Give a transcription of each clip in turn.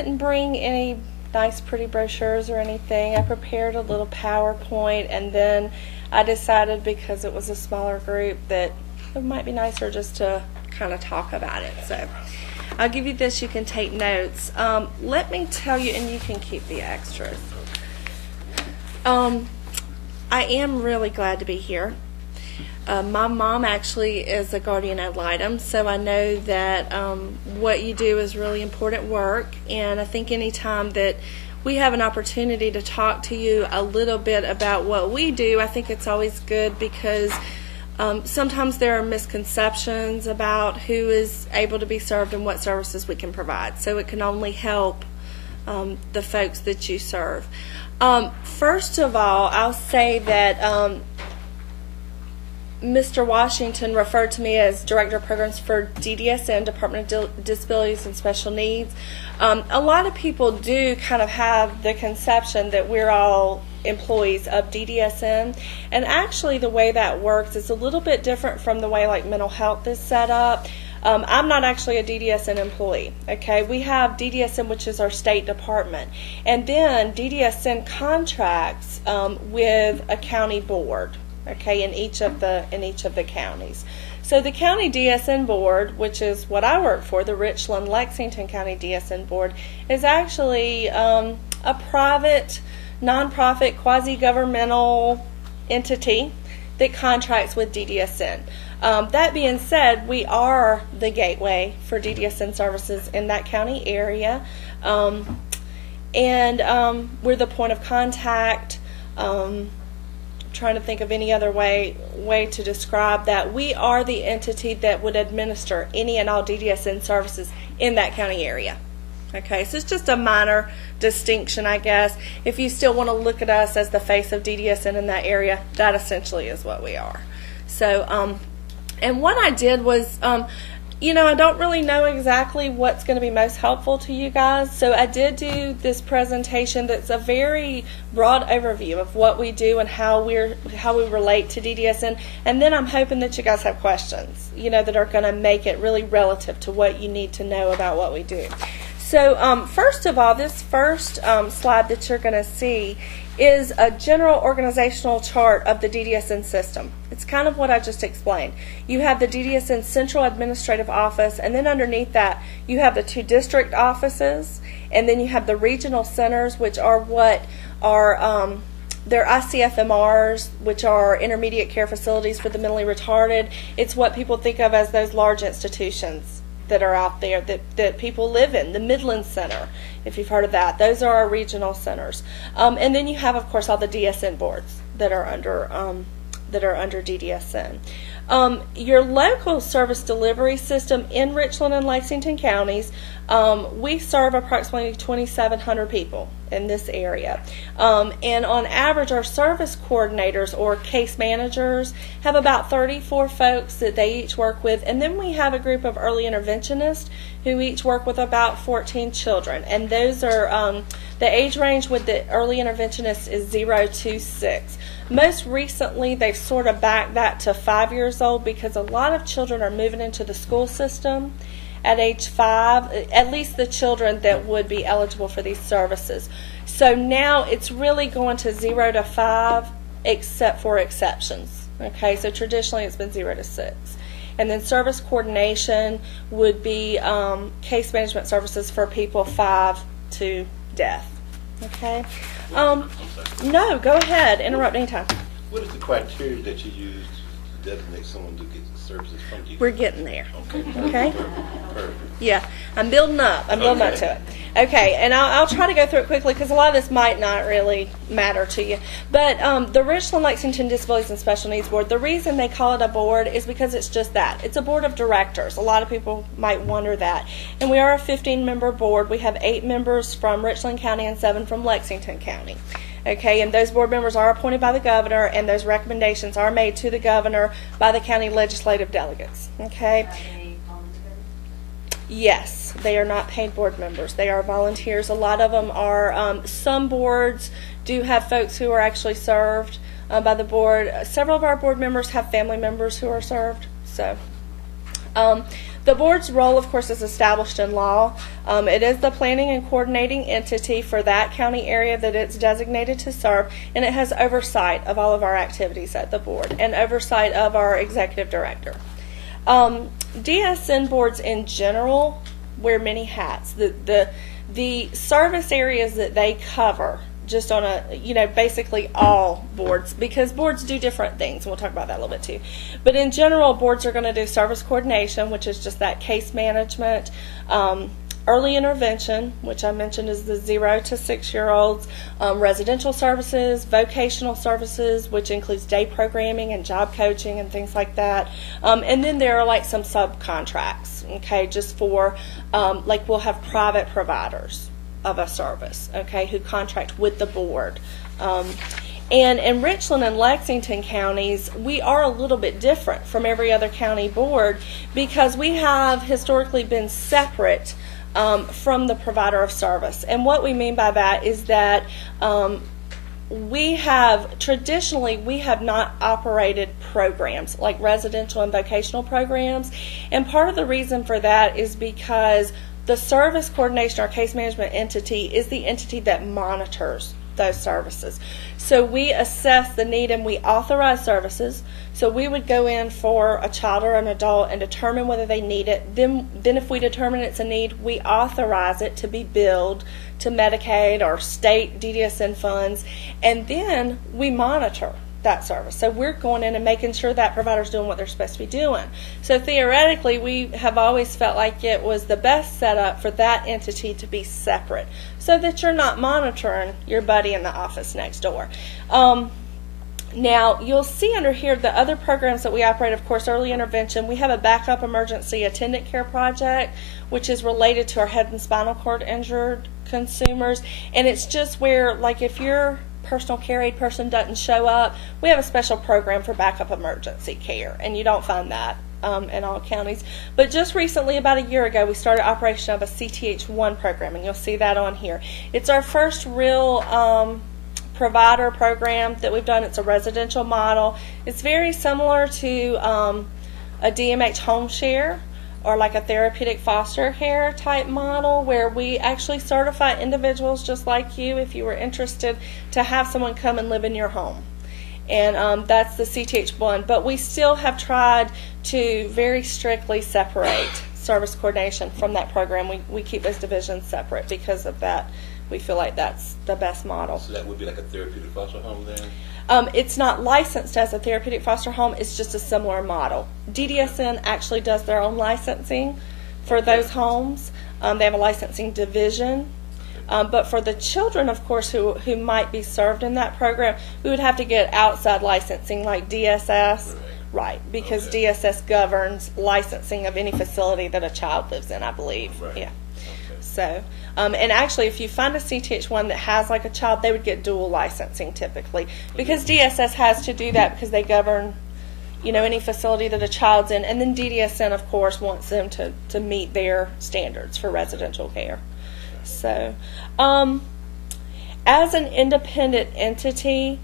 Didn't bring any nice pretty brochures or anything. I prepared a little PowerPoint, and then I decided, because it was a smaller group, that it might be nicer just to kind of talk about it. So I'll give you this. You can take notes. Let me tell you, and you can keep the extras. I am really glad to be here. My mom actually is a guardian ad litem, so I know that what you do is really important work, and I think anytime that we have an opportunity to talk to you a little bit about what we do, I think it's always good, because sometimes there are misconceptions about who is able to be served and what services we can provide, so it can only help the folks that you serve. First of all, I'll say that Mr. Washington referred to me as Director of Programs for DDSN, Department of Disabilities and Special Needs. A lot of people do kind of have the conception that we're all employees of DDSN, and actually the way that works is a little bit different from the way like mental health is set up. I'm not actually a DDSN employee, okay? We have DDSN, which is our state department, and then DDSN contracts with a county board, okay, in each of the counties. So the county DSN board, which is what I work for, the Richland-Lexington County DSN board, is actually a private, nonprofit, quasi-governmental entity that contracts with DDSN. That being said, we are the gateway for DDSN services in that county area, and we're the point of contact. Trying to think of any other way to describe that. We are the entity that would administer any and all DDSN services in that county area. Okay, so it's just a minor distinction, I guess. If you still want to look at us as the face of DDSN in that area, that essentially is what we are. So, and what I did was, you know, I don't really know exactly what's going to be most helpful to you guys, so I did do this presentation that's a very broad overview of what we do and how we relate to DDSN, and then I'm hoping that you guys have questions, you know, that are going to make it really relative to what you need to know about what we do. So first of all, this first slide that you're going to see is a general organizational chart of the DDSN system. It's kind of what I just explained. You have the DDSN Central Administrative Office, and then underneath that you have the 2 district offices, and then you have the regional centers, which are what are they're ICFMRs, which are intermediate care facilities for the mentally retarded. It's what people think of as those large institutions that are out there that people live in. The Midland Center, if you've heard of that, those are our regional centers. And then you have, of course, all the DSN boards that are under DDSN. Your local service delivery system in Richland and Lexington counties, we serve approximately 2,700 people in this area. And on average, our service coordinators or case managers have about 34 folks that they each work with. And then we have a group of early interventionists who each work with about 14 children. And those are, the age range with the early interventionists is 0 to 6. Most recently, they've sort of backed that to 5 years old, because a lot of children are moving into the school system at age 5, at least the children that would be eligible for these services. So now it's really going to 0 to 5, except for exceptions. Okay, so traditionally it's been 0 to 6. And then service coordination would be case management services for people 5 to death. Okay. No, go ahead. Interrupt anytime. What is the criteria that you use to designate someone to get services from you? We're getting there. Okay. Okay. Perfect. Yeah, I'm building up. I'm building up to it. Okay, and I'll try to go through it quickly, because a lot of this might not really matter to you. But the Richland-Lexington Disabilities and Special Needs Board, the reason they call it a board is because it's just that. It's a board of directors. A lot of people might wonder that. And we are a 15-member board. We have 8 members from Richland County and 7 from Lexington County. Okay, and those board members are appointed by the governor, and those recommendations are made to the governor by the county legislative delegates. Okay. Yes, they are not paid board members. They are volunteers. A lot of them are, some boards do have folks who are actually served by the board. Several of our board members have family members who are served. So The board's role, of course, is established in law. It is the planning and coordinating entity for that county area that it's designated to serve, and it has oversight of all of our activities at the board and oversight of our executive director. DSN boards in general wear many hats. The service areas that they cover, just on a, basically all boards, because boards do different things, and we'll talk about that a little bit too. But in general, boards are going to do service coordination, which is just that case management, early intervention, which I mentioned is the 0 to 6 year olds, residential services, vocational services, which includes day programming and job coaching and things like that. And then there are like some subcontracts, okay, just for, like we'll have private providers of a service, okay, who contract with the board. And in Richland and Lexington counties, we are a little bit different from every other county board because we have historically been separate from the provider of service. And what we mean by that is that we have not operated programs like residential and vocational programs. And part of the reason for that is because the service coordination or case management entity is the entity that monitors those services. So we assess the need and we authorize services. So we would go in for a child or an adult and determine whether they need it. Then if we determine it's a need, we authorize it to be billed to Medicaid or state DDSN funds, and then we monitor that service. So we're going in and making sure that provider's doing what they're supposed to be doing. So theoretically, we have always felt like it was the best setup for that entity to be separate so that you're not monitoring your buddy in the office next door. Now, you'll see under here the other programs that we operate, of course, early intervention. We have a backup emergency attendant care project, which is related to our head and spinal cord injured consumers. And it's just where, like, if your personal care aid person doesn't show up, we have a special program for backup emergency care, and you don't find that in all counties. But just recently, about a year ago, we started operation of a CTH1 program, and you'll see that on here. It's our first real provider program that we've done. It's a residential model. It's very similar to a DMH home share or like a therapeutic foster care type model, where we actually certify individuals just like you, if you were interested, to have someone come and live in your home. And that's the CTH1. But we still have tried to very strictly separate service coordination from that program. We keep those divisions separate because of that. We feel like that's the best model. So that would be like a therapeutic foster home then? It's not licensed as a therapeutic foster home. It's just a similar model. DDSN actually does their own licensing for those homes. They have a licensing division. But for the children, of course, who might be served in that program, we would have to get outside licensing like DSS. Right, because DSS governs licensing of any facility that a child lives in, I believe. Right. Yeah. Okay. So, and actually, if you find a CTH1 that has like a child, they would get dual licensing typically, because DSS has to do that because they govern, any facility that a child's in, and then DDSN, of course, wants them to meet their standards for residential care. So, as an independent entity,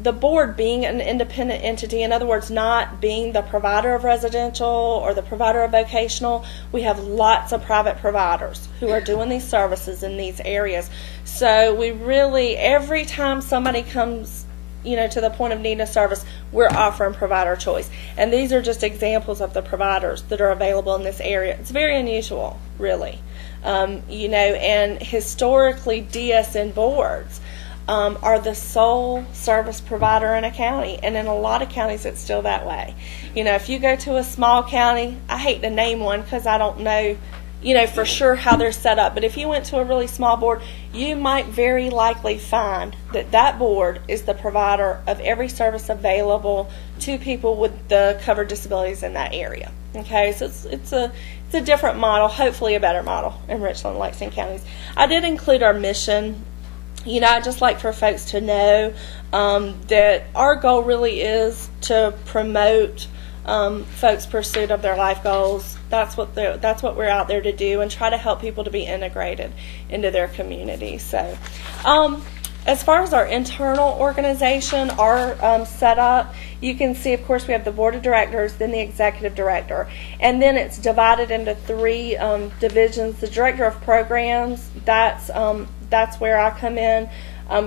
the board being an independent entity, in other words, not being the provider of residential or the provider of vocational, we have lots of private providers who are doing these services in these areas. So we really, every time somebody comes, to the point of needing a service, we're offering provider choice. And these are just examples of the providers that are available in this area. It's very unusual, really. And historically, DSN boards are the sole service provider in a county, and in a lot of counties it's still that way. If you go to a small county, I hate to name one because I don't know, for sure how they're set up, but if you went to a really small board, you might very likely find that board is the provider of every service available to people with the covered disabilities in that area. Okay, so it's a different model, hopefully a better model in Richland and Lexington counties. I did include our mission. I'd just like for folks to know that our goal really is to promote folks' pursuit of their life goals. That's what we're out there to do, and try to help people to be integrated into their community. So, As far as our internal organization, our setup, you can see, of course, we have the board of directors, then the executive director, and then it's divided into three divisions. The director of programs, that's where I come in.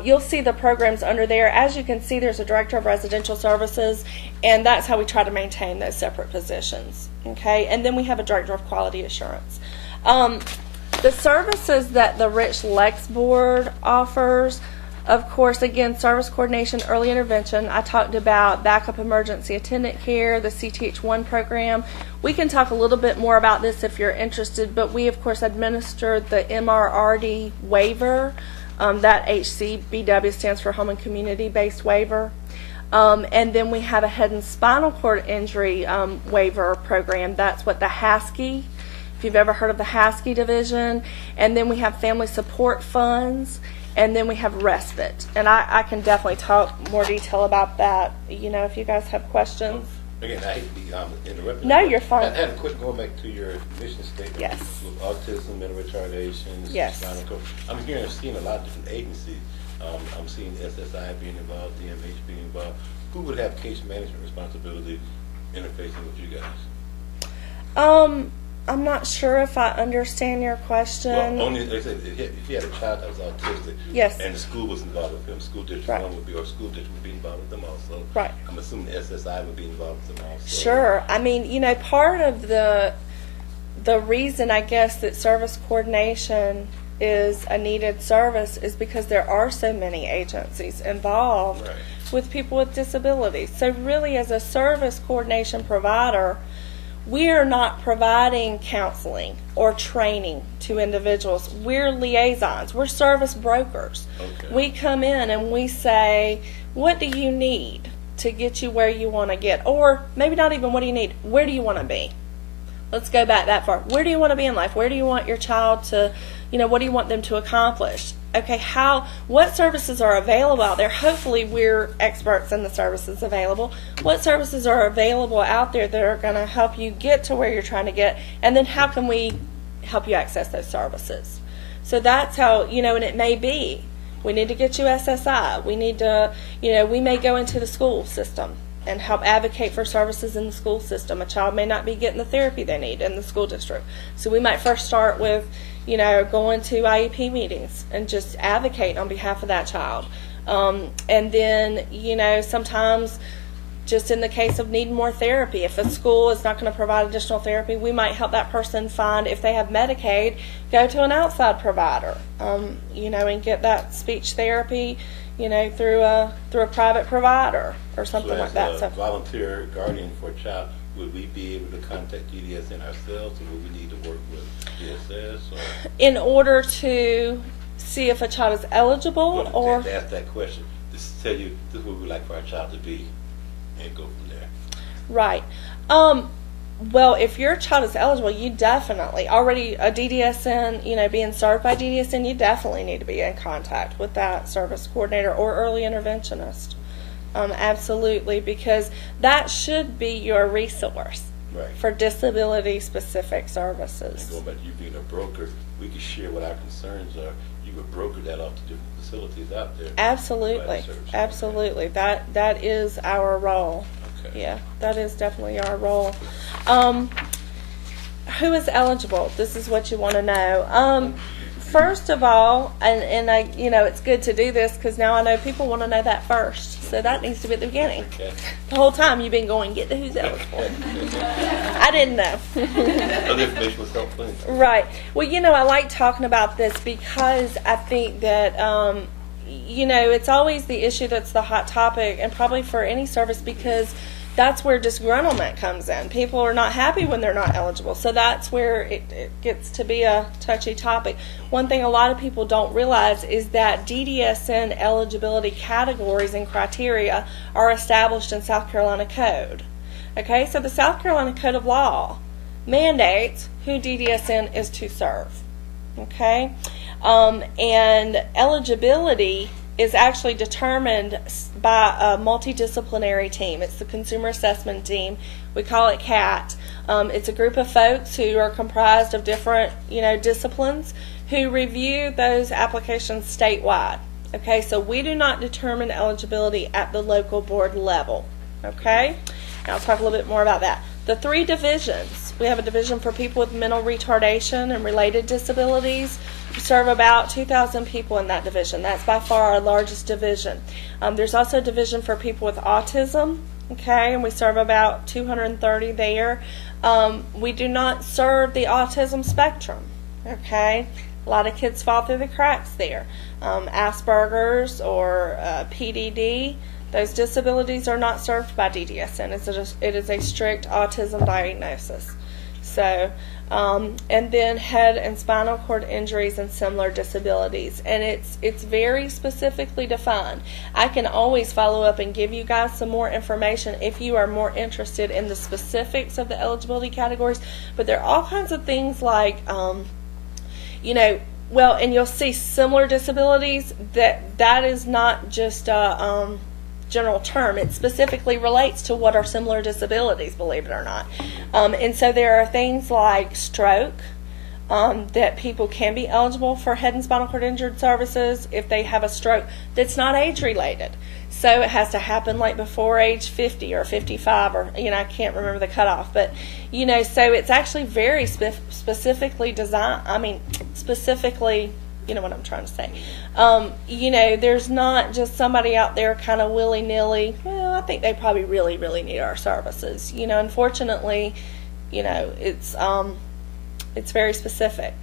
You'll see the programs under there. As you can see, there's a director of residential services, and that's how we try to maintain those separate positions. Okay, and then we have a director of quality assurance. The services that the Rich Lex Board offers, of course, again, service coordination, early intervention. I talked about backup emergency attendant care, the CTH1 program. We can talk a little bit more about this if you're interested, but we, of course, administer the MRRD waiver. That HCBW stands for Home and Community-Based Waiver. And then we have a head and spinal cord injury waiver program. That's what the HASKI, if you've ever heard of the HASKI division. And then we have family support funds. And then we have respite. And I can definitely talk more detail about that, if you guys have questions. Again, I hate to be interrupting. No, you're fine. I had a quick going back to your mission statement. Yes. With autism, mental retardation, yes. spinal cord. I'm seeing a lot of different agencies. I'm seeing SSI being involved, DMH being involved. Who would have case management responsibility interfacing with you guys? I'm not sure if I understand your question. Well, only they said if you had a child that was autistic, yes, and the school was involved with him, school district right. one would be, or school district would be involved with them also. Right. I'm assuming the SSI would be involved with them also. Sure. I mean, part of the reason, I guess, that service coordination is a needed service is because there are so many agencies involved right. with people with disabilities. So really, as a service coordination provider, we are not providing counseling or training to individuals. We're liaisons. We're service brokers. Okay. We come in and we say, what do you need to get you where you want to get? Or maybe not even what do you need, where do you want to be? Let's go back that far. Where do you want to be in life? Where do you want your child to, what do you want them to accomplish? Okay, what services are available out there? Hopefully we're experts in the services available. What services are available out there that are going to help you get to where you're trying to get? And then how can we help you access those services? So that's how, and it may be, we need to get you SSI. We need to, we may go into the school system and help advocate for services in the school system. A child may not be getting the therapy they need in the school district. So we might first start with, going to IEP meetings and just advocate on behalf of that child. And then, sometimes just in the case of needing more therapy, if a school is not going to provide additional therapy, we might help that person find, if they have Medicaid, go to an outside provider, and get that speech therapy, through a private provider or something like that. So as a volunteer guardian for a child, would we be able to contact DDSN ourselves, or would we need to work with DSS? Or? In order to see if a child is eligible, or to ask that question, to tell you this is what we'd like for our child to be, and go from there. Right. Well, if your child is eligible, you definitely, already a DDSN, being served by DDSN, you definitely need to be in contact with that service coordinator or early interventionist. Absolutely, because that should be your resource right. for disability-specific services. And going back to you being a broker, we can share what our concerns are. You would broker that off to different facilities out there. Absolutely. Absolutely. That is our role. Okay. Yeah, that is definitely our role. Who is eligible? This is what you want to know. First of all, and I, it's good to do this because now I know people want to know that first. So that needs to be at the beginning. Okay. The whole time you've been going, get to who's eligible. I didn't know. Other information was helpful. Right. Well, I like talking about this because I think that, it's always the issue that's the hot topic, and probably for any service, because that's where disgruntlement comes in. People are not happy when they're not eligible. So that's where it gets to be a touchy topic. One thing a lot of people don't realize is that DDSN eligibility categories and criteria are established in South Carolina Code. Okay, so the South Carolina Code of Law mandates who DDSN is to serve. Okay, and eligibility is actually determined by a multidisciplinary team. It's the Consumer Assessment Team. We call it CAT. It's a group of folks who are comprised of different, disciplines who review those applications statewide. Okay, so we do not determine eligibility at the local board level. Okay, now I'll talk a little bit more about that. The 3 divisions. We have a division for people with mental retardation and related disabilities. We serve about 2,000 people in that division. That's by far our largest division. There's also a division for people with autism. Okay, and we serve about 230 there. We do not serve the autism spectrum. Okay, a lot of kids fall through the cracks there. Asperger's or PDD, those disabilities are not served by DDSN. It is a strict autism diagnosis. So, and then head and spinal cord injuries and similar disabilities, and it's very specifically defined. I can always follow up and give you guys some more information if you are more interested in the specifics of the eligibility categories. But there are all kinds of things like, you know, well, and you'll see similar disabilities. That is not just a general term. It specifically relates to what are similar disabilities, believe it or not. And so there are things like stroke, that people can be eligible for head and spinal cord injured services if they have a stroke that's not age related. So it has to happen like before age 50 or 55, or, you know, I can't remember the cutoff, but, you know, so it's actually very specifically designed. I mean, specifically, you know what I'm trying to say. You know, there's not just somebody out there kind of willy-nilly, well, I think they probably really, really need our services. You know, unfortunately, you know, it's very specific.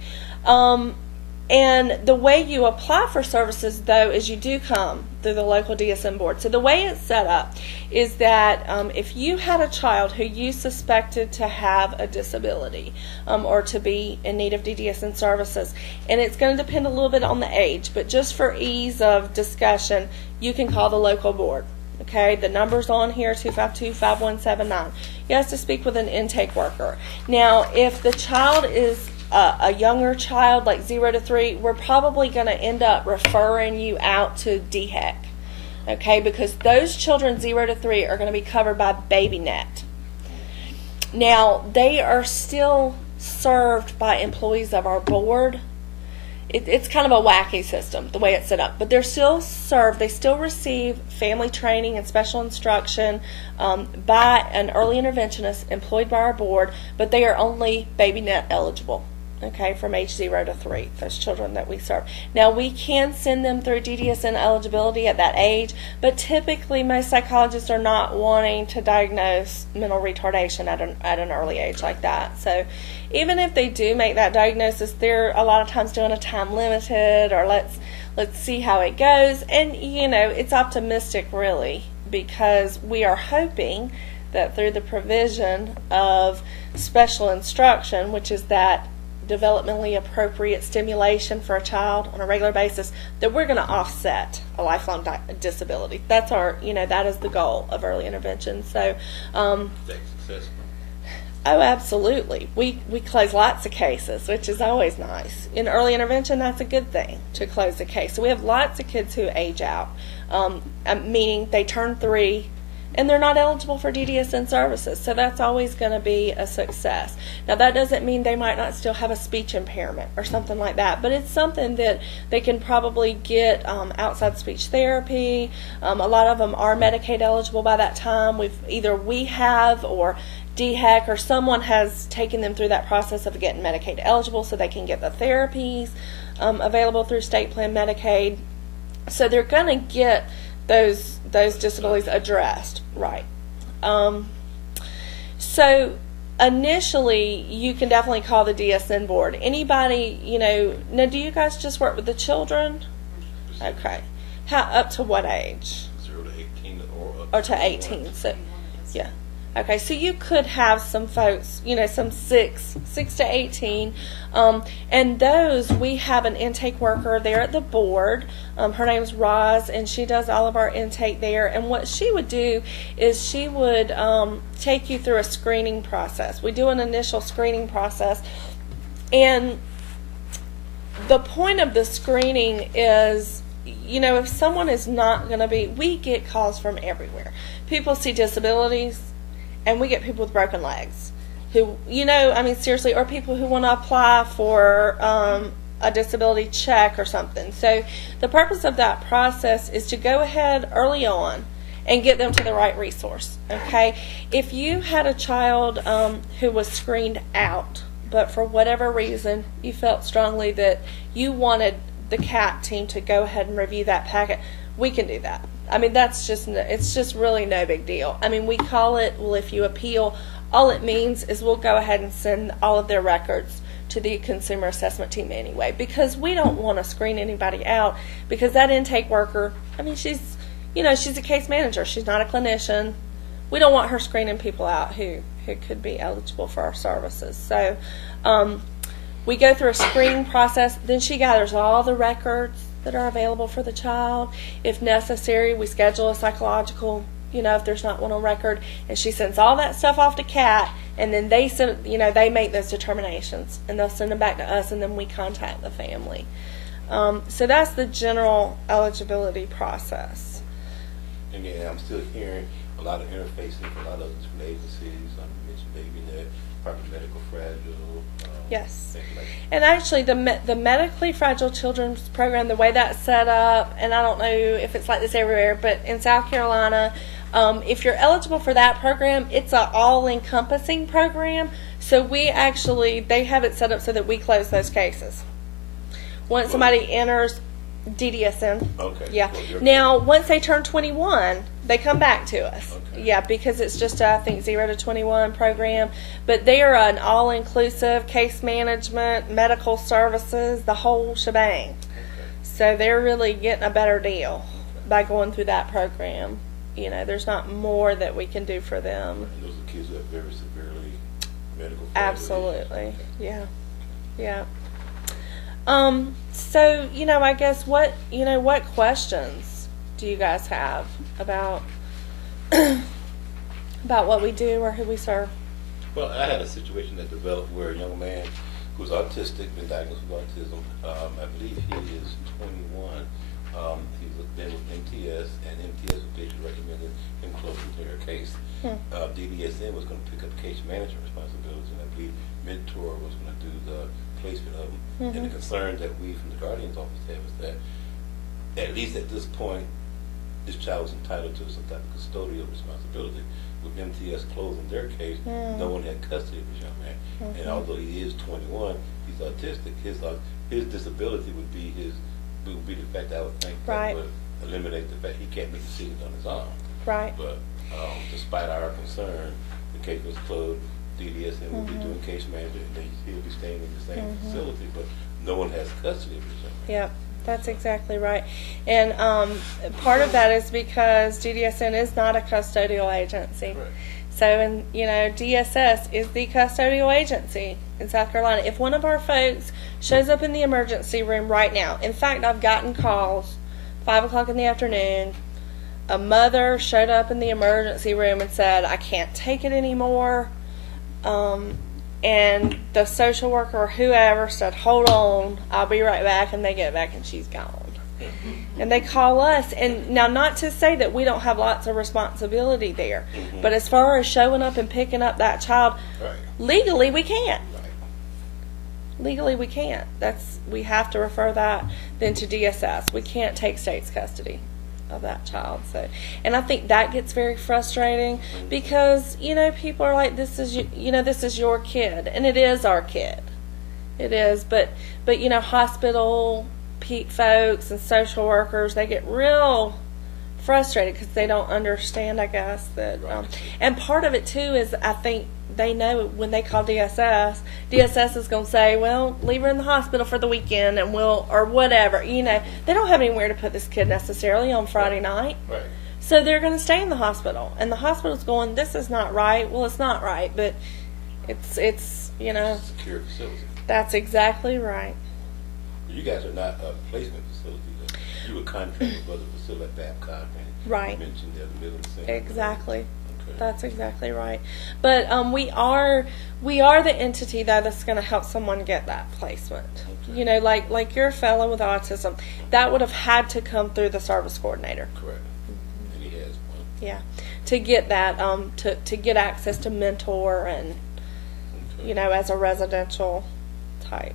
And the way you apply for services, though, is you do come through the local DSN board. So the way it's set up is that if you had a child who you suspected to have a disability or to be in need of DDSN services, and it's going to depend a little bit on the age, but just for ease of discussion, you can call the local board. Okay, the number's on here, 252-5179. You have to speak with an intake worker. Now, if the child is a younger child, like 0 to 3, we're probably going to end up referring you out to DHEC, okay, because those children 0 to 3 are going to be covered by BabyNet. Now, they are still served by employees of our board. It's kind of a wacky system, the way it's set up, but they're still served. They still receive family training and special instruction by an early interventionist employed by our board, but they are only BabyNet eligible. Okay, from age 0 to 3, those children that we serve. Now, we can send them through DDSN eligibility at that age, but typically most psychologists are not wanting to diagnose mental retardation at an early age like that. So even if they do make that diagnosis, they're a lot of times doing a time limited, or let's see how it goes. And, you know, it's optimistic, really, because we are hoping that through the provision of special instruction, which is that developmentally appropriate stimulation for a child on a regular basis, that we're going to offset a lifelong disability. That's our, you know, that is the goal of early intervention. So, That's successful. oh, absolutely. We close lots of cases, which is always nice. In early intervention, that's a good thing, to close a case. So we have lots of kids who age out, meaning they turn 3 and they're not eligible for DDSN services. So that's always going to be a success. Now, that doesn't mean they might not still have a speech impairment or something like that, but it's something that they can probably get outside speech therapy. A lot of them are Medicaid eligible by that time. Either we have, or DHEC, or someone has taken them through that process of getting Medicaid eligible so they can get the therapies available through state plan Medicaid. So they're going to get those disabilities addressed, right? So initially, you can definitely call the DSN board. Anybody, you know, now do you guys just work with the children? Okay. How, up to what age? 0 to 18 or to 18, so, yeah. Okay, so you could have some folks, you know, some 6 to 18, and those, we have an intake worker there at the board. Her name's Roz, and she does all of our intake there. And what she would do is she would take you through a screening process. We do an initial screening process, and the point of the screening is, you know, if someone is not going to be, we get calls from everywhere. People see disabilities, and we get people with broken legs who, you know, I mean, seriously, or people who want to apply for a disability check or something. So the purpose of that process is to go ahead early on and get them to the right resource. Okay, if you had a child who was screened out, but for whatever reason you felt strongly that you wanted the CAT team to go ahead and review that packet, we can do that. I mean, it's just really no big deal. I mean, we call it, well, if you appeal, all it means is we'll go ahead and send all of their records to the consumer assessment team anyway, because we don't want to screen anybody out, because that intake worker, I mean, she's a case manager. She's not a clinician. We don't want her screening people out who could be eligible for our services. So we go through a screening process. Then she gathers all the records that are available for the child. If necessary, we schedule a psychological, if there's not one on record, and she sends all that stuff off to CAT, and then they send, they make those determinations, and they'll send them back to us, and then we contact the family. So that's the general eligibility process. And yeah, I'm still hearing a lot of interfacing with a lot of different agencies. You mentioned BabyNet, Department of Medical Fragile. Yes. Like that. And actually, the medically fragile children's program, the way that's set up, and I don't know if it's like this everywhere, but in South Carolina, if you're eligible for that program, it's an all-encompassing program. So they have it set up so that we close those cases. Once somebody enters DDSN. Okay. Yeah. Well, Now, once they turn 21, they come back to us. Okay. Yeah, because it's just I think 0 to 21 program. But they are an all-inclusive case management, medical services, the whole shebang. Okay. So they're really getting a better deal by going through that program. There's not more that we can do for them. And those are kids who have very severely medical. Absolutely. Okay. Yeah. So, I guess what questions do you guys have about what we do or who we serve? Well, I had a situation that developed where a young man who's autistic, been diagnosed with autism, I believe he is 21. He's been with MTS, and MTS basically recommended him closing their case. DDSN was going to pick up case management responsibilities, and I believe Mentor was going to do the placement of them. And the concern that we from the Guardian's office have is that, at least at this point, this child was entitled to some type of custodial responsibility. With MTS closing their case, no one had custody of this young man. And although he is 21, he's autistic. His disability would be the fact that I would think that would eliminate the fact he can't make decisions on his own. Right. But despite our concern, the case was closed. DDSN will be doing case management, and he'll be staying in the same facility, but no one has custody of this young man. Yep, that's exactly right. And part of that is because DDSN is not a custodial agency. Right. So, DSS is the custodial agency in South Carolina. If one of our folks shows up in the emergency room right now, in fact, I've gotten calls 5 o'clock in the afternoon. A mother showed up in the emergency room and said, I can't take it anymore. And the social worker or whoever said, hold on, I'll be right back, and they get back and she's gone. And they call us, and now not to say that we don't have lots of responsibility there, but as far as showing up and picking up that child, legally we can't. Legally we can't. We have to refer that then to DSS. We can't take state's custody of that child. So, and I think that gets very frustrating because people are like, this is your kid, and it is our kid. It is, but hospital folks and social workers, they get real frustrated because they don't understand, I guess, that and part of it too is I think they know when they call DSS is going to say, well, leave her in the hospital for the weekend and or whatever. They don't have anywhere to put this kid necessarily on Friday night. Right. So they're going to stay in the hospital, and the hospital's going, this is not right. Well, it's not right, but it's It's a secure facility. That's exactly right. You guys are not a placement facility, though. You were contracted with other facility like Babcock, and Right. you mentioned the other Midland Center. Exactly. Okay. That's exactly right. But we are the entity though that's going to help someone get that placement. Okay. Like your fellow with autism, that would have had to come through the service coordinator. Correct. And he has one. Yeah, to get that to get access to mentor and Okay. as a residential type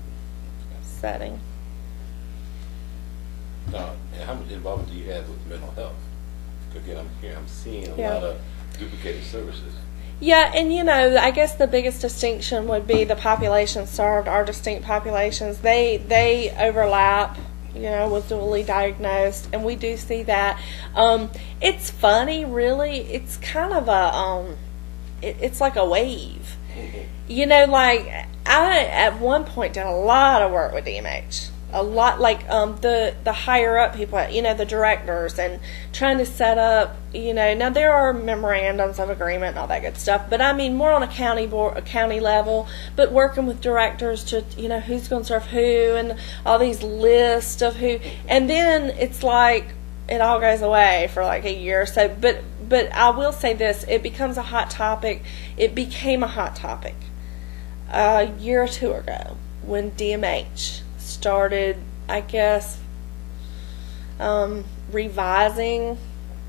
setting. And how much involvement do you have with mental health? Again, I'm seeing a lot of duplicated services. Yeah, and I guess the biggest distinction would be the populations served are distinct populations. They overlap, with dually diagnosed, and we do see that. It's funny, really. It's kind of it's like a wave. Like I at one point did a lot of work with DMH. A lot, like the higher up people, the directors, and trying to set up, now there are memorandums of agreement and all that good stuff, but I mean more on a county level, but working with directors to, who's going to serve who, and all these lists of who, and then it's like it all goes away for like a year or so. But I will say this: it becomes a hot topic. It became a hot topic a year or two ago when DMH started, I guess, revising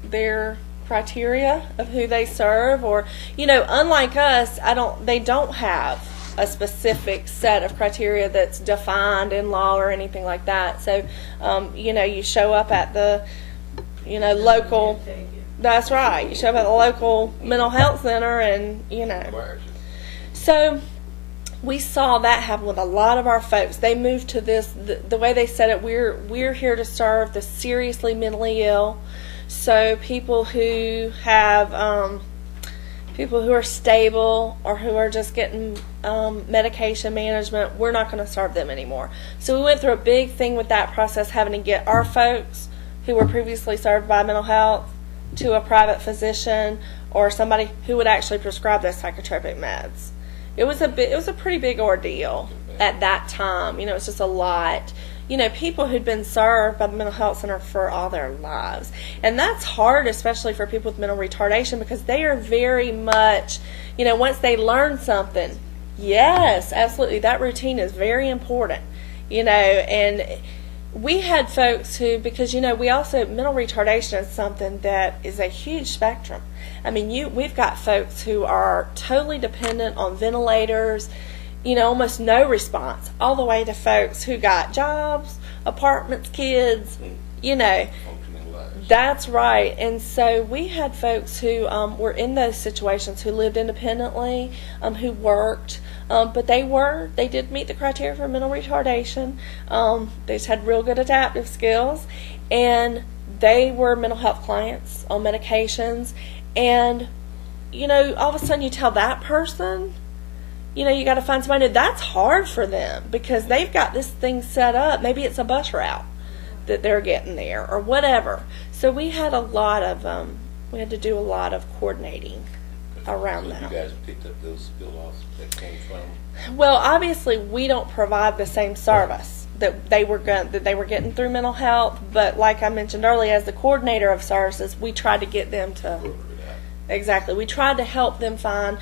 their criteria of who they serve, or unlike us, they don't have a specific set of criteria that's defined in law or anything like that. So you show up at the local, that's right, you show up at the local mental health center, and so we saw that happen with a lot of our folks. They moved to this, the way they said it, we're here to serve the seriously mentally ill. So people who have, people who are stable or who are just getting medication management, we're not going to serve them anymore. So we went through a big thing with that process, having to get our folks who were previously served by mental health to a private physician or somebody who would actually prescribe those psychotropic meds. It was a pretty big ordeal at that time. It's just a lot. People who'd been served by the mental health center for all their lives. And that's hard, especially for people with mental retardation, because they are very much, once they learn something, yes, absolutely, that routine is very important, and we had folks who, because, we also, mental retardation is something that is a huge spectrum. I mean, we've got folks who are totally dependent on ventilators, almost no response, all the way to folks who got jobs, apartments, kids, That's right. And so we had folks who were in those situations, who lived independently, who worked, but they did meet the criteria for mental retardation. They just had real good adaptive skills, and they were mental health clients on medications. And, all of a sudden you tell that person, you got to find somebody new. That's hard for them because they've got this thing set up. Maybe it's a bus route that they're getting there or whatever. So we had a lot of, we had to do a lot of coordinating around that. You guys picked up those spill-offs that came from? Well, obviously we don't provide the same service that they were getting through mental health, but like I mentioned earlier, as the coordinator of services, we tried to get them to, exactly, we tried to help them find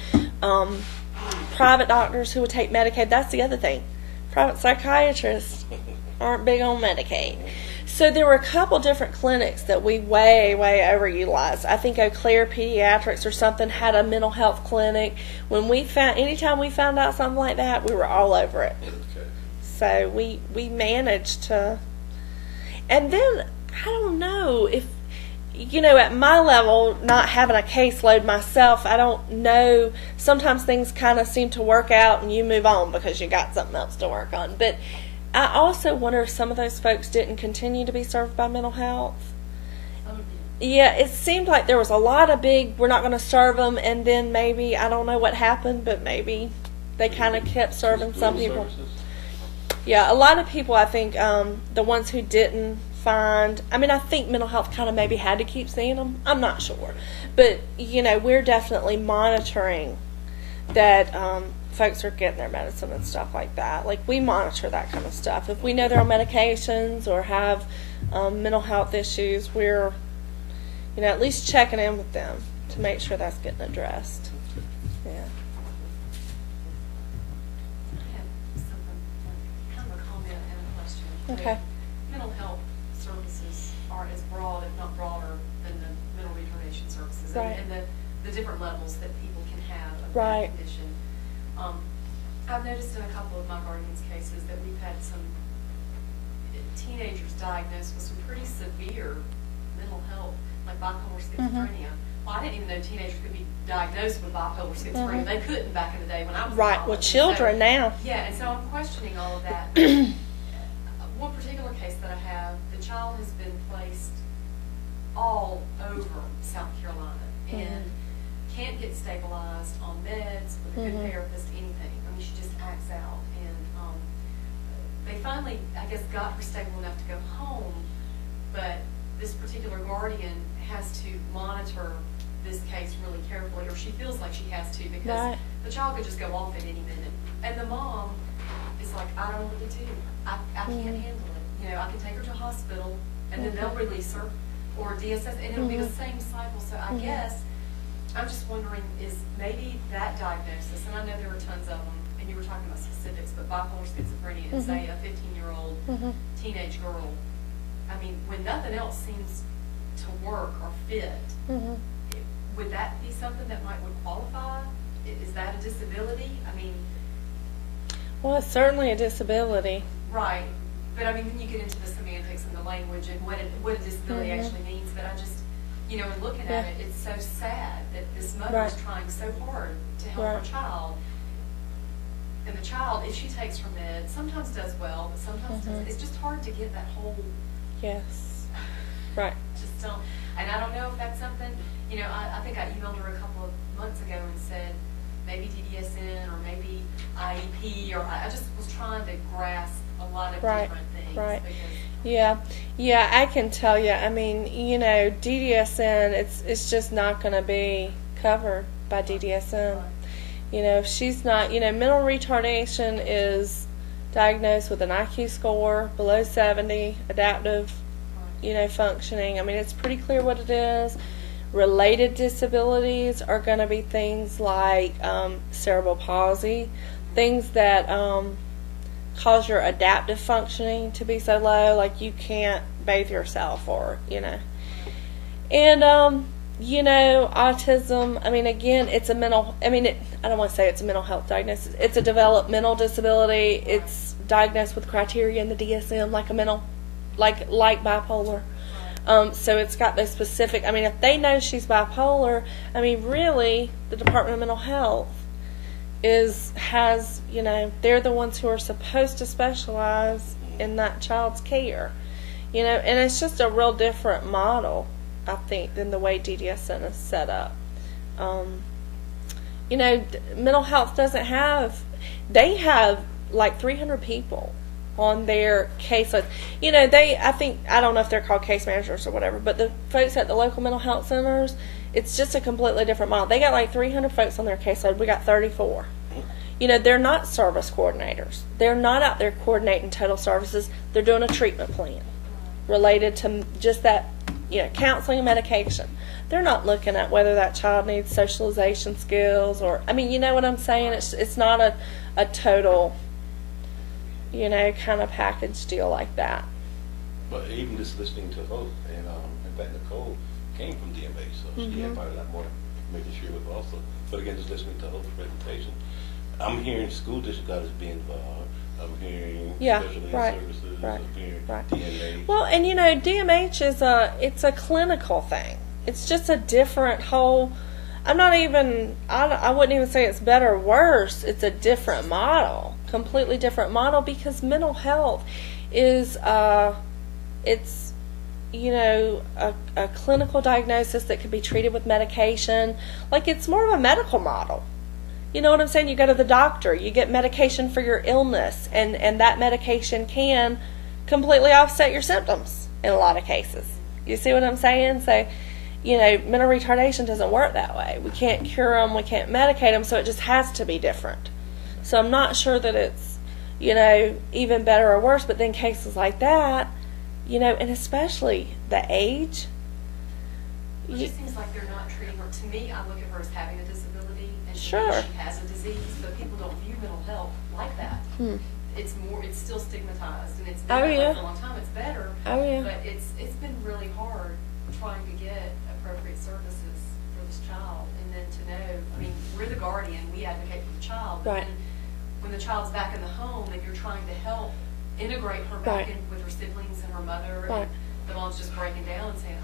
private doctors who would take Medicaid. That's the other thing. Private psychiatrists aren't big on Medicaid. So there were a couple different clinics that we way overutilized. I think Eau Claire Pediatrics or something had a mental health clinic. Anytime we found out something like that, we were all over it. Okay. So we managed to, and then I don't know if, at my level, not having a caseload myself, I don't know, sometimes things kind of seem to work out and you move on because you got something else to work on. But I also wonder if some of those folks didn't continue to be served by mental health. Yeah, it seemed like there was a lot of big, we're not going to serve them, and then maybe, I don't know what happened, but maybe they kind of kept serving some people. Yeah, a lot of people, I think, the ones who didn't find, I think mental health kind of maybe had to keep seeing them. I'm not sure. But, we're definitely monitoring that folks are getting their medicine and stuff like that. Like, we monitor that kind of stuff. If we know they're on medications or have mental health issues, we're, at least checking in with them to make sure that's getting addressed. Yeah. I have something, kind of a comment and a question. Okay. Mental health services are as broad, if not broader, than the mental retardation services. Right. And the different levels that people can have of Right. that condition. I've noticed in a couple of my guardians' cases that we've had some teenagers diagnosed with some pretty severe mental health, like bipolar schizophrenia. Well, I didn't even know teenagers could be diagnosed with bipolar schizophrenia. They couldn't back in the day when I was in Right, college. with And children now. Yeah, and so I'm questioning all of that. One particular case that I have, the child has been placed all over South Carolina and can't get stabilized on meds with a good therapist, anything. I mean, she just acts out. And they finally, I guess, got her stable enough to go home, but this particular guardian has to monitor this case really carefully, or she feels like she has to, because the child could just go off at any minute. And the mom is like, I don't know what to do. I can't handle it. You know, I can take her to a hospital, and then they'll release her, or DSS, and it'll be the same cycle. So I guess I'm just wondering, is maybe that diagnosis, and I know there are tons of them, and you were talking about specifics, but bipolar schizophrenia and say a 15-year-old teenage girl, I mean, when nothing else seems to work or fit, would that be something that would qualify? Is that a disability? I mean, Well, it's certainly a disability. right. But I mean, then you get into the semantics and the language and what a disability actually means. But I just, you know, in looking at it, it's so sad that this mother is trying so hard to help her child. And the child, if she takes her meds, sometimes does well, but sometimes doesn't. It's just hard to get that whole. Yes. Right. Just don't. And I don't know if that's something, you know, I think I emailed her a couple of months ago and said maybe DDSN or maybe IEP, or I just was trying to grasp a lot of different things. Right. Yeah, I can tell you. I mean, you know, DDSN, it's just not going to be covered by DDSN. You know, if she's not, you know, mental retardation is diagnosed with an IQ score below 70, adaptive, you know, functioning. I mean, it's pretty clear what it is. Related disabilities are going to be things like cerebral palsy, things that cause your adaptive functioning to be so low, like you can't bathe yourself, or, you know. And, you know, autism, I mean, again, it's a mental, I mean, I don't want to say it's a mental health diagnosis. It's a developmental disability. It's diagnosed with criteria in the DSM, like a mental, like bipolar. So it's got those specific, I mean, if they know she's bipolar, I mean, really, the Department of Mental Health has, you know, they're the ones who are supposed to specialize in that child's care, you know, and it's just a real different model, I think, than the way DDSN is set up. You know, mental health doesn't have, they have like 300 people on their caseload. You know, I don't know if they're called case managers or whatever, but the folks at the local mental health centers, it's just a completely different model. They got like 300 folks on their caseload. We got 34. You know, they're not service coordinators. They're not out there coordinating total services. They're doing a treatment plan related to just that, you know, counseling and medication. They're not looking at whether that child needs socialization skills or, I mean, you know what I'm saying? It's not a total, you know, kind of package deal like that. But even just listening to Hope, and in fact, Nicole came from DMA, so she had probably a lot more information to share with also. But again, just listening to Hope's presentation, I'm hearing school district is being involved. I'm hearing special ed services. I'm hearing DMH. Well, and you know, DMH it's a clinical thing. It's just a different whole. I wouldn't even say it's better or worse. It's a different model, completely different model, because mental health is, it's, you know, a clinical diagnosis that can be treated with medication. Like, it's more of a medical model. You know what I'm saying? You go to the doctor, you get medication for your illness, and that medication can completely offset your symptoms in a lot of cases. You see what I'm saying? So, you know, mental retardation doesn't work that way. We can't cure them, we can't medicate them, so it just has to be different. So I'm not sure that it's, you know, even better or worse, but then cases like that, you know, and especially the age. It just seems like they're not treating her. To me, I look at her as having a disability, and she has a disease, but people don't view mental health like that. It's still stigmatized, and it's been that way for a long time. It's better, but it's been really hard trying to get appropriate services for this child, and then to know, I mean, we're the guardian, we advocate for the child, but then when the child's back in the home and you're trying to help integrate her back in with her siblings and her where Right. the mom's just breaking down and saying,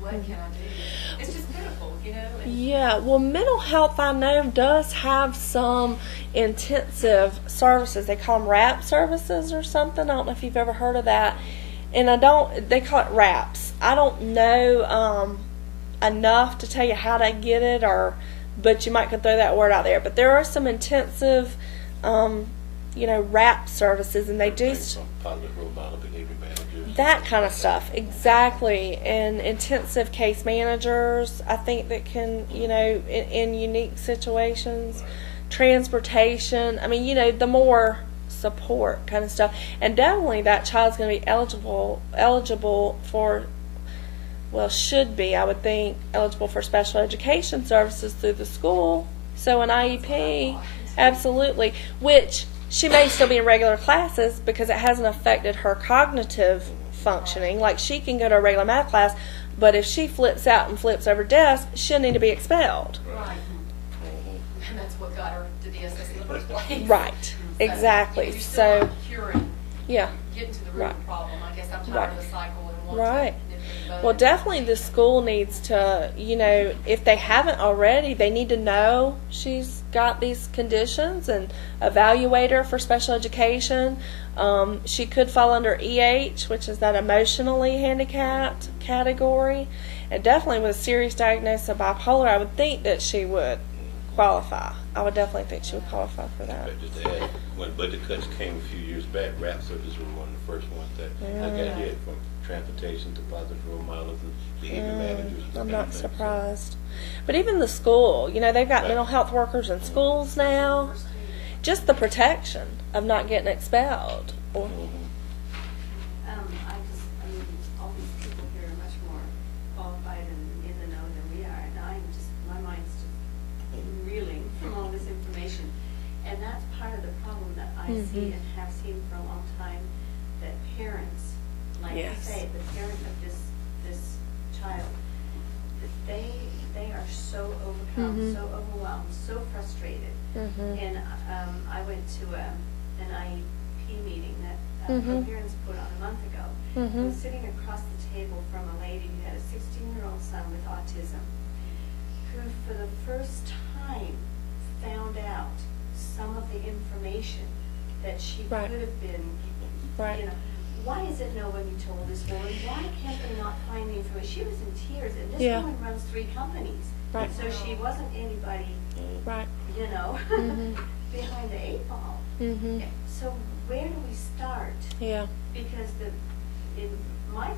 what can I do? It's just pitiful, and Yeah, well, mental health, I know, does have some intensive services. They call them RAP services or something. I don't know if you've ever heard of that. And they call it RAPs. I don't know enough to tell you how to get it, but you might could throw that word out there. But there are some intensive, RAP services, and they do Some positive role model behavior managers. that kind of stuff. Exactly. And intensive case managers, I think, that can, in unique situations. Transportation. I mean, the more support kind of stuff. And definitely that child's going to be eligible for, should be, I would think, eligible for special education services through the school. So an IEP, absolutely. Which she may still be in regular classes because it hasn't affected her cognitive functioning. Like, she can go to a regular math class, but if she flips out and flips over desk, she'll need to be expelled. right. And that's what got her to DSS in the first place. Right. Exactly. You're still So, not curing, yeah. getting to the root Right. of the problem. I guess I'm tired Right. of the cycle and want Right. to nip it in the bud. Well, definitely the school needs to, if they haven't already, they need to know she's got these conditions and evaluate her for special education. She could fall under EH, which is that emotionally handicapped category. And definitely with a serious diagnosis of bipolar, I would think that she would qualify. I would definitely think she would qualify for that. Just to add, when budget cuts came a few years back, RAP services were one of the first ones that got hit, from transportation to positive role models and behavior managers. And I'm that not kind of thing. surprised. But even the school, they've got mental health workers in schools now. Just the protection of not getting expelled. Or, all these people here are much more qualified and in the know than we are, and my mind's just reeling from all this information. And that's part of the problem that I see and have seen for a long time, that parents, like you Yes. say, the parent of this child, that they are so overcome, so overwhelmed, so frustrated. And I went to an IEP meeting that Coherence put on a month ago. I was sitting across the table from a lady who had a 16-year-old son with autism, who for the first time found out some of the information that she Right. could have been, Right. why is it nobody told this woman? Why can't they not find the information? She was in tears, and this Yeah. woman runs 3 companies. Right. So she wasn't anybody, right. behind the 8 ball. So where do we start? Yeah. Because in my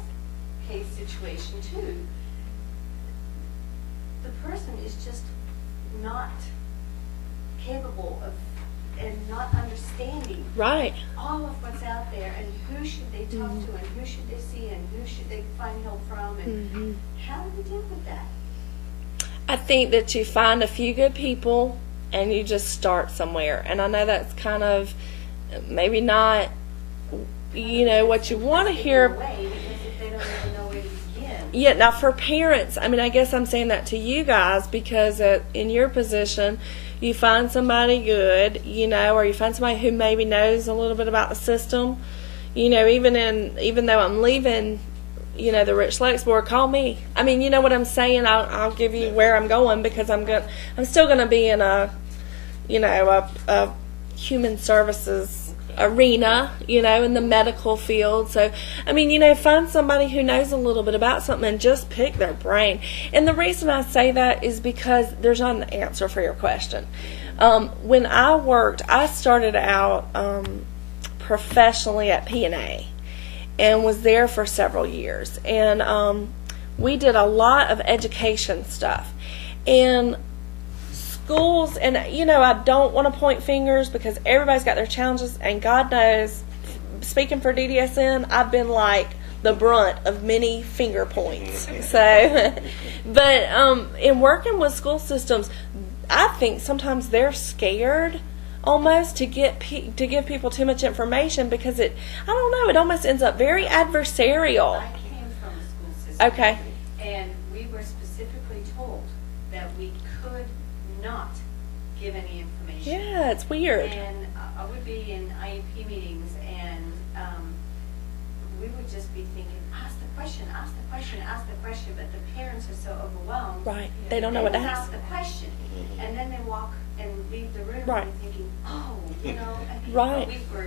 case situation too, the person is just not capable of and not understanding Right. all of what's out there, and who should they talk to, and who should they see, and who should they find help from, and how do we deal with that? I think that you find a few good people and you just start somewhere. And I know that's kind of maybe not, what you want to hear. Away, because if they don't even know where to begin. Yeah, now for parents, I guess I'm saying that to you guys because in your position, you find somebody good, or you find somebody who maybe knows a little bit about the system. Even though I'm leaving, the Rich Lakes Board, call me. You know what I'm saying? I'll give you where I'm going because I'm still going to be in a human services arena, in the medical field. So, find somebody who knows a little bit about something and just pick their brain. And the reason I say that is because there's not an answer for your question. When I started out professionally at P&A and was there for several years. And we did a lot of education stuff. And schools, and I don't want to point fingers because everybody's got their challenges, and God knows, speaking for DDSN, I've been like the brunt of many finger points. So, but in working with school systems, I think sometimes they're scared almost to give people too much information because it almost ends up very adversarial. I came from a school system. Okay. And we were specifically told that we could not give any information. Yeah, it's weird. And I would be in IEP meetings, and we would just be thinking, ask the question, ask the question, ask the question, but the parents are so overwhelmed. Right. They don't know what to don't ask. the question, and then they walk and leave the room Right. and thinking, oh, you know, Right. we were.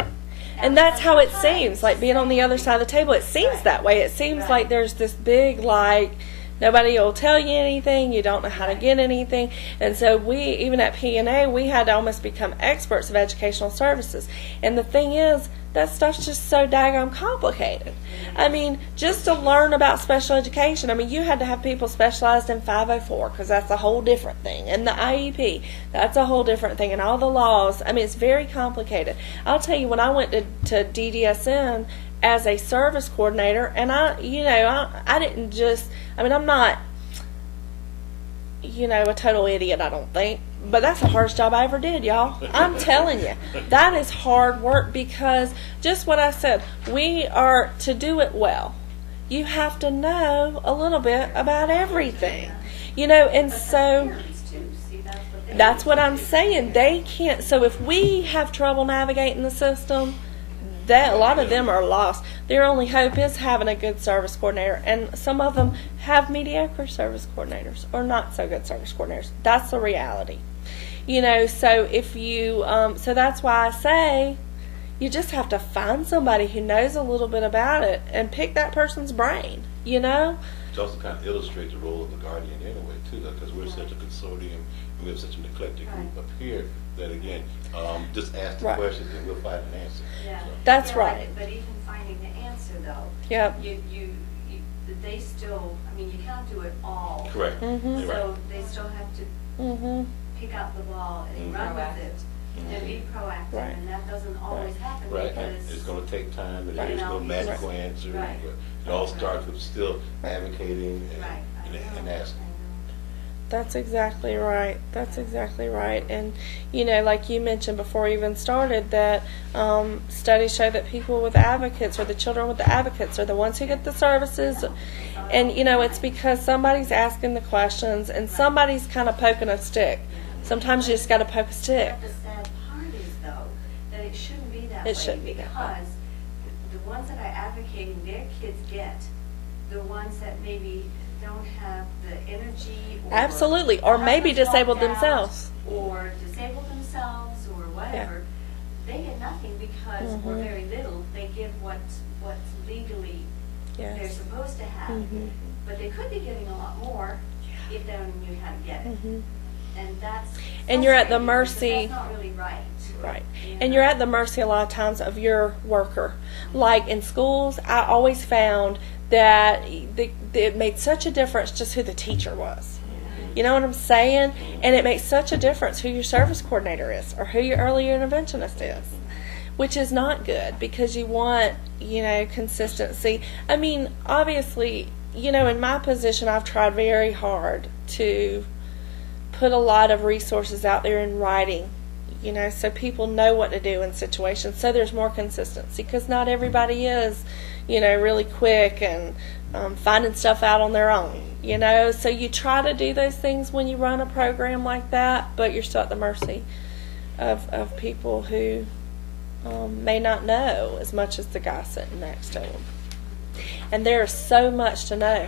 And that's how it seems, like being on the other side of the table. It seems that way. It seems like there's this big, like, nobody will tell you anything. You don't know how to get anything. And so we, even at P&A, we had to almost become experts of educational services. And the thing is, that stuff's just so daggone complicated. I mean, just to learn about special education, I mean, you had to have people specialized in 504 because that's a whole different thing. And the IEP, that's a whole different thing. And all the laws, I mean, it's very complicated. I'll tell you, when I went to DDSN as a service coordinator, and I didn't just, I mean, I'm not, a total idiot, I don't think. But that's the hardest job I ever did, y'all. I'm telling you. That is hard work because just what I said, we are, to do it well, you have to know a little bit about everything. And so that's what I'm saying. They can't, so if we have trouble navigating the system, that a lot of them are lost. Their only hope is having a good service coordinator, and some of them have mediocre service coordinators or not so good service coordinators. That's the reality. So if you, so that's why I say you just have to find somebody who knows a little bit about it and pick that person's brain, It also kind of illustrates the role of the guardian anyway, too, because we're such a consortium and we have such an eclectic group up here that, again, just ask the questions and we'll find an answer. Yeah. So. That's right. But even finding the answer, though, they still, I mean, you can't do it all. Correct. Mm-hmm. So they still have to pick up the ball and run with it and be proactive, and that doesn't always happen because it's going to take time, and there's no magical answer. Right. But it all starts with still advocating and asking. That's exactly right. That's exactly right. And, like you mentioned before we even started, that studies show that people with advocates, or the children with the advocates, are the ones who get the services. And, it's because somebody's asking the questions and somebody's kind of poking a stick. Sometimes you just got to poke a stick. But the sad part is, though, that it shouldn't be that way. It shouldn't be that way. Because the ones that are advocating, their kids get the ones that maybe don't have the energy, or absolutely, or maybe disabled themselves, or disabled themselves, or whatever. They get nothing because we're very little. They give what's legally they're supposed to have, but they could be getting a lot more if they only knew how to get it. And that's you're at the mercy. That's not really right. Right. And you're at the mercy a lot of times of your worker. Like in schools, I always found that it made such a difference just who the teacher was. You know what I'm saying? And it makes such a difference who your service coordinator is or who your early interventionist is, which is not good because you want, consistency. I mean, obviously, in my position, I've tried very hard to put a lot of resources out there in writing, so people know what to do in situations, so there's more consistency, because not everybody is, really quick and finding stuff out on their own, so you try to do those things when you run a program like that, but you're still at the mercy of people who may not know as much as the guy sitting next to them. And there's so much to know.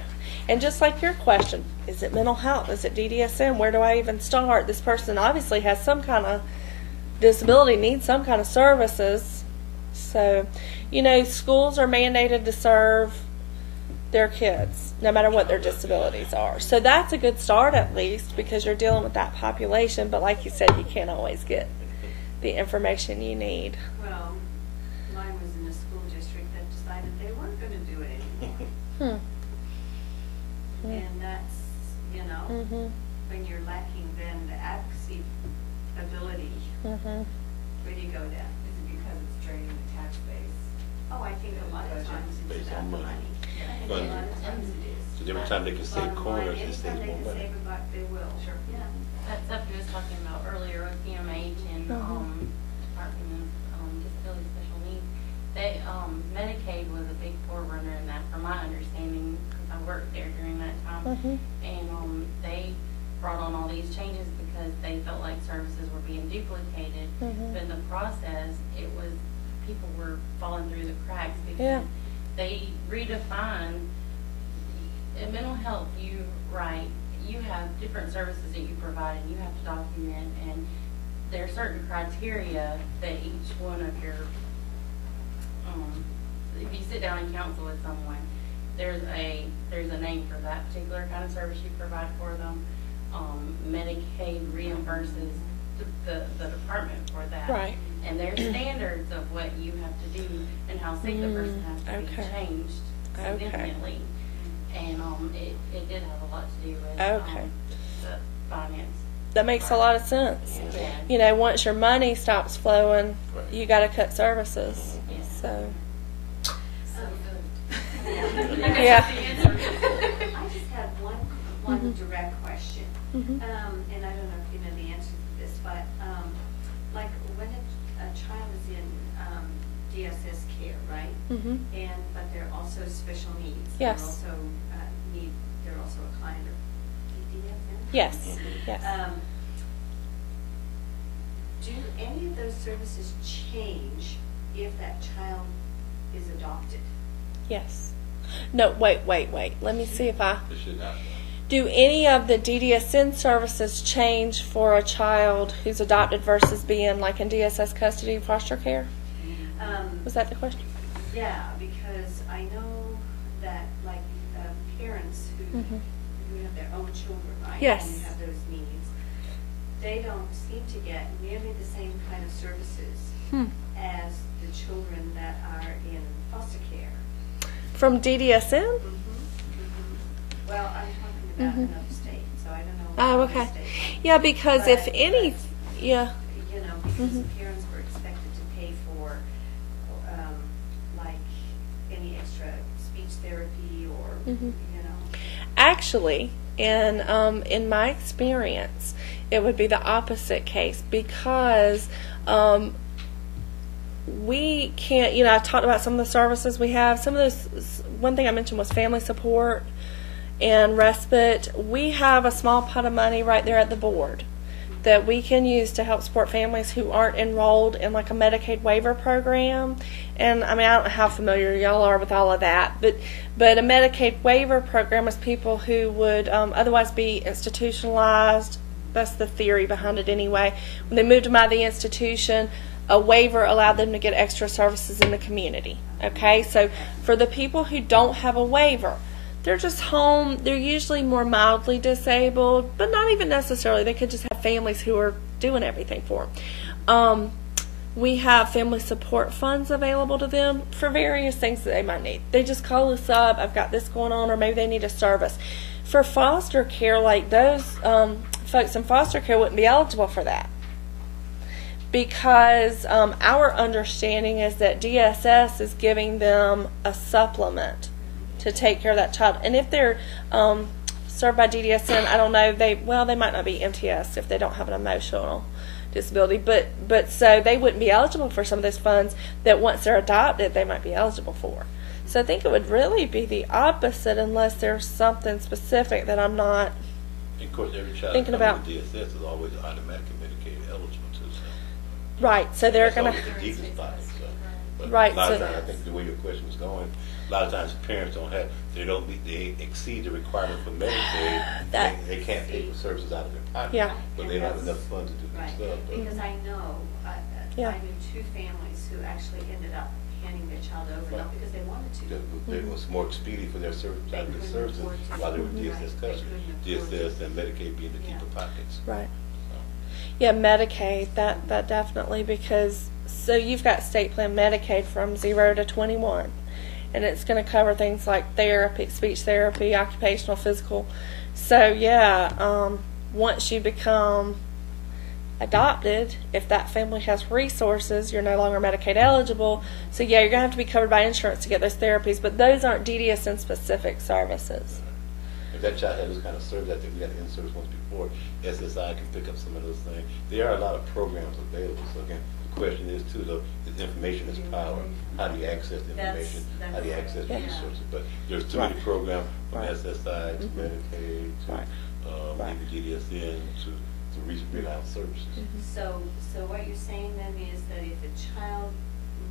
And just like your question, is it mental health? Is it DDSN? Where do I even start? This person obviously has some kind of disability, needs some kind of services. So, schools are mandated to serve their kids, no matter what their disabilities are. So that's a good start at least, because you're dealing with that population. But like you said, you can't always get the information you need. Well, mine was in a school district that decided they weren't going to do it anymore. And that's, when you're lacking then the advocacy ability, where do you go then? Is it because it's draining the tax base? Oh, I think a lot of times it's Based about on the money. money. I think a lot of times it is. So every time they can save Bottom corners, line, they save anytime they more can money. save a buck, they will. Sure. Yeah. That's stuff we was talking about earlier with PMH and Department of Disability Special Needs. They Medicaid was a big forerunner in that, from my understanding, because I worked there during that time. And they brought on all these changes because they felt like services were being duplicated. But in the process, it was people were falling through the cracks because they redefine in mental health. You have different services that you provide, and you have to document, and there are certain criteria that each one of your if you sit down and counsel with someone, there's a name for that particular kind of service you provide for them. Medicaid reimburses the department for that. Right. And there's standards of what you have to do and how sick the person has to be changed significantly. And it did have a lot to do with the finance. That makes a lot of sense. Yeah. You know, once your money stops flowing, Right. you got to cut services. Yeah. So, So good. Yeah. I just have one direct question. Mhm. And I don't know if you know the answer to this, but, like, when a child is in, DSS care, right? Mhm. But they're also special needs. Yes. They're also a client of DDSN? Yes. Yes. Do any of those services change if that child is adopted? Yes. No, wait. Let me see if I... It should not. Do any of the DDSN services change for a child who's adopted versus being like in DSS custody foster care? Was that the question? Yeah, because I know that, like, parents who have their own children, right? Yes. And have those needs, they don't seem to get nearly the same kind of services as the children that are in foster care. From DDSN? Well, I'm talking about another state, so I don't know. Oh, other okay. states. Yeah, because if But- any... Yeah. You know, because parents were expected to pay for, like, any extra speech therapy or, you know. Actually, in my experience, it would be the opposite case because we can't, you know, I talked about some of the services we have. Some of those, one thing I mentioned was family support and respite. We have a small pot of money right there at the board that we can use to help support families who aren't enrolled in like a Medicaid waiver program. And I mean, I don't know how familiar y'all are with all of that, but a Medicaid waiver program is people who would otherwise be institutionalized. That's the theory behind it anyway. When they moved them out of the institution, a waiver allowed them to get extra services in the community. Okay, so for the people who don't have a waiver, they're just home. They're usually more mildly disabled, but not even necessarily. They could just have families who are doing everything for them. We have family support funds available to them for various things that they might need. They just call us up, I've got this going on, or maybe they need a service. For foster care, like those folks in foster care wouldn't be eligible for that. Because our understanding is that DSS is giving them a supplement to take care of that child. And if they're served by DDSN, I don't know, they might not be MTS if they don't have an emotional disability, but so they wouldn't be eligible for some of those funds that once they're adopted they might be eligible for. So I think it would really be the opposite unless there's something specific that I'm not And of course, every child thinking coming about. to DSS is always automatically Medicaid eligible too. So Right, so they're that's going always the deepest spot. So, but Right, a lot of so- times, I think the way your question is going, a lot of times parents they exceed the requirement for Medicaid. That- they can't pay for services out of their pocket. Yeah. But And they don't have that's- enough funds to do Right, themselves. But because I know, Yeah. I knew two families who actually ended up handing their child over, not because they wanted to. It was more expedient for their services They couldn't services afford to. while they were in Right, DSS they custody. couldn't afford to. DSS and Medicaid being the deeper pockets. Right. So. Yeah, Medicaid, that definitely, because so you've got state plan Medicaid from 0 to 21, and it's going to cover things like therapy, speech therapy, occupational, physical. So yeah, once you become adopted, if that family has resources, you're no longer Medicaid eligible. So yeah, you're going to have to be covered by insurance to get those therapies, but those aren't DDSN specific services. If that child had this kind of service, I think we had Inservice once before, SSI can pick up some of those things. There are a lot of programs available. So again, the question is too, though, is information is power. How do you access the information? How do you access the Yeah. resources? But there's too Right. many programs from Right. SSI to Medicaid to Right. Right. maybe DDSN to rely on services. So what you're saying then is that if a child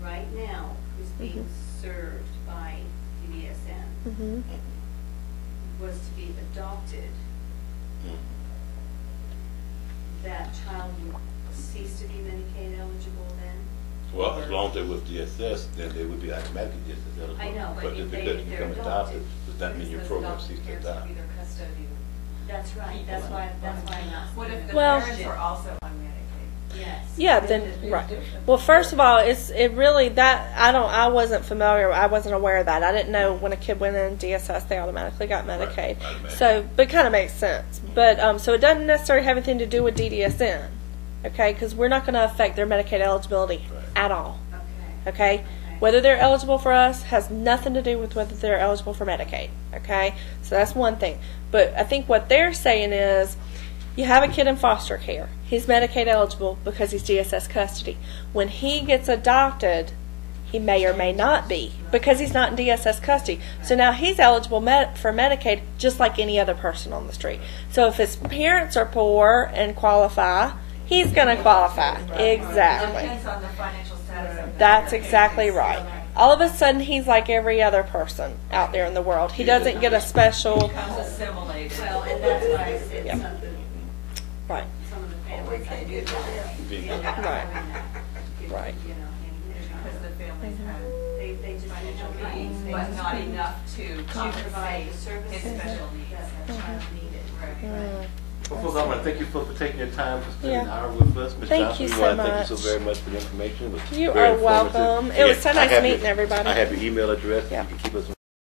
right now who's being served by Mhm. was to be adopted, that child would cease to be Medicaid eligible then? Well, as long as they're with DSS, then they would be automatically DSS eligible. I know, but just if they- because if you they're become adopted, adopted, does that mean your Those program adopted ceases to parents adopt? would be their custodial. That's right, that's why I'm asking. What if the Well- parents are also on Medicaid? Yes. Yeah, then, right. Well, first of all, it really, I wasn't familiar, I wasn't aware of that. I didn't know when a kid went in DSS, they automatically got Medicaid. Right, automatic. So, but it kind of makes sense. But, so it doesn't necessarily have anything to do with DDSN, okay? Because we're not going to affect their Medicaid eligibility Right. at all, Okay. okay? Whether they're eligible for us has nothing to do with whether they're eligible for Medicaid, okay? So that's one thing. But I think what they're saying is, you have a kid in foster care. He's Medicaid eligible because he's DSS custody. When he gets adopted, he may or may not be because he's not in DSS custody. So now he's eligible for Medicaid just like any other person on the street. So if his parents are poor and qualify, he's going to qualify. Exactly. Depends on the financial status of the That's parent. exactly right. All of a sudden, he's like every other person out there in the world. He doesn't get a special. Becomes assimilated. Well, and that's why I said Yep. something, Right. some of the families I do that. Vegan. end up Right. doing that. Right. You know, Because the families have they just financial need needs, they but just not need enough to to provide compensate the services his special needs. that that child needed. Right. Well, folks, I want to thank you for taking your time for spending an Yeah. hour with us. Ms. Thank Johnson, you we so want to thank you much. so very much for the information. It was You very are informative. welcome. It was so I nice have meeting your- everybody. I have your email address. Yeah. You can keep us